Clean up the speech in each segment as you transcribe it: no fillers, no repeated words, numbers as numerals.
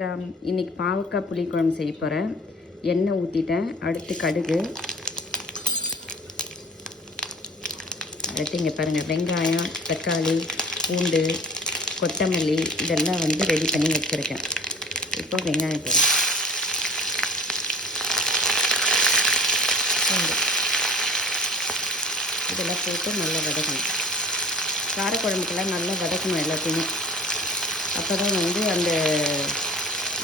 இன்றைக்கி பாவக்காய் புளிக்குழம்பு செய்ய போகிறேன். எண்ணெய் ஊற்றிட்டேன். அடுத்து கடுகு, அடுத்து இங்கே பாருங்கள் வெங்காயம், தக்காளி, பூண்டு, கொத்தமல்லி இதெல்லாம் ரெடி பண்ணி வச்சுருக்கேன். இப்போ வெங்காயம் போடுறேன். பூண்டு இதெல்லாம் போட்டு நல்லா வதக்கணும். காரக்குழம்புக்கெல்லாம் நல்லா வதக்கணும் எல்லாத்தையுமே. அப்போ தான் அந்த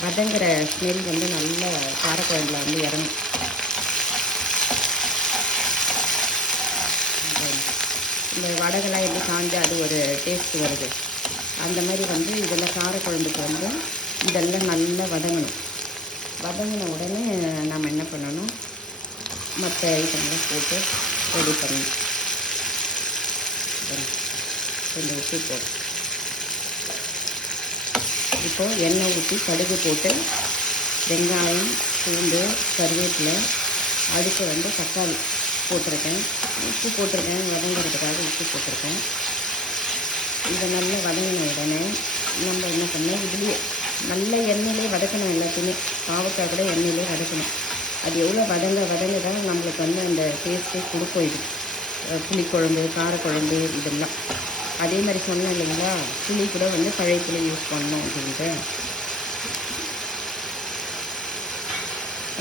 வதங்குற ஸ்மெல் நல்ல காரக்குழம்புல இறங்கும். இந்த வடகெல்லாம் எப்படி காஞ்சு அது ஒரு டேஸ்ட் வருது. அந்த மாதிரி இதெல்லாம் காரக்குழம்புக்கு இதெல்லாம் நல்லா வதங்கணும். வதங்கின உடனே நம்ம என்ன பண்ணணும், மற்ற ஐட்டம்லாம் போட்டு ரெடி பண்ணணும். கொஞ்சம் உப்பு போடும். இப்போது எண்ணெய் ஊற்றி கடுகு போட்டு வெங்காயம், பூண்டு, கருவேப்பிலை, அடுத்து தக்காளி போட்டிருக்கேன். உப்பு போட்டிருக்கேன், வதங்கிறதுக்காக உப்பு போட்டிருக்கேன். இதை நல்லா வதங்கின உடனே நம்ம என்ன பண்ணோம், இதுலேயே நல்ல எண்ணெயிலே வதக்கணும். எல்லாத்தையுமே பாவக்காய் கூட எண்ணெயிலே வதக்கணும். அது எவ்வளோ வதங்க தான் நம்மளுக்கு அந்த டேஸ்ட்டே கொடுக்கும். இது புளிக்குழம்பு, காரக்குழம்பு இதெல்லாம் அதே மாதிரி சொன்னேன் இல்லைங்களா, புளி கூட பழைய புளி யூஸ் பண்ணணும் அப்படின்ட்டு.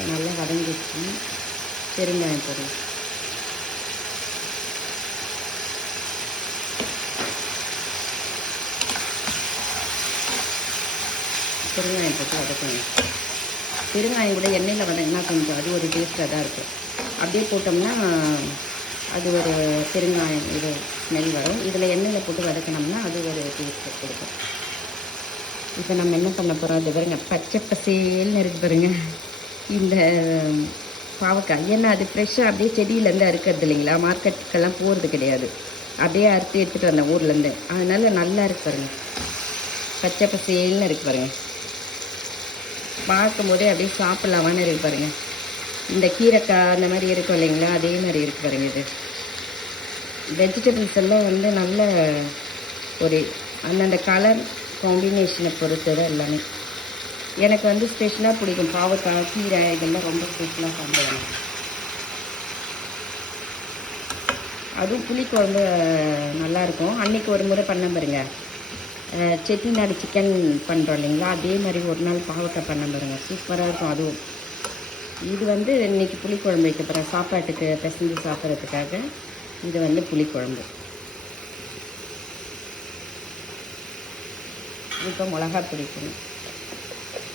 நல்லா வதங்கிடுச்சு. பெருங்காயம் போடுங்க. பெருங்காயம் போட்டு வதக்கணும். பெருங்காயம் கூட எண்ணெயில் வதங்கினா கொஞ்சம் அது ஒரு டேஸ்ட்டாக தான் இருக்கும். அப்படியே போட்டோம்னா அது ஒரு பெருங்காயம் இது ஸ்மெல் வரும். இதில் எண்ணெயில் போட்டு வதக்கினோம்னா அது ஒரு டேஸ்ட்டு கொடுக்கும். இப்போ நம்ம என்ன பண்ண போகிறோம், அது பாருங்க பச்சை பசேல்னு இருக்கு பாருங்க இந்த பாவக்காய். ஏன்னா அது ஃப்ரெஷ்ஷாக அப்படியே செடியிலேருந்து அறுக்கிறது இல்லைங்களா, மார்க்கெட்டுக்கெல்லாம் போகிறது கிடையாது. அப்படியே அறுத்து எடுத்துகிட்டு வந்தேன் ஊர்லேருந்து. அதனால நல்லா இருக்கு பாருங்க, பச்சை பசேல்னு இருக்கு பாருங்க. பார்க்கும்போதே அப்படியே சாப்பிட்லாமான்னு இருக்கு பாருங்க. இந்த கீரைக்காய் அந்த மாதிரி இருக்கும் இல்லைங்களா, அதே மாதிரி இருக்கு பாருங்க. இது வெஜிடபிள்ஸ் எல்லாம் நல்ல ஒரு அந்தந்த கலர் காம்பினேஷனை பொறுத்து தான் எல்லாமே. எனக்கு ஸ்பெஷலாக பிடிக்கும் பாவக்காய், கீரை இதெல்லாம் ரொம்ப ஸ்பெஷலாக சாப்பிடுவேன். அதுவும் புளிக்குழம்பு நல்லாயிருக்கும். அன்றைக்கி ஒரு முறை பண்ண பாருங்க, செட்டிநாடு சிக்கன் பண்ணுறோம் இல்லைங்களா, அதே மாதிரி ஒரு நாள் பாவக்காய் பண்ண பாருங்க, சூப்பராக இருக்கும். அதுவும் இது இன்றைக்கி புளிக்குழம்பு வைக்க போகிறேன். சாப்பாட்டுக்கு பிசைஞ்சு சாப்பிட்றதுக்காக இது புளிக்குழம்பு. இப்போ மிளகா பிடிக்கணும்.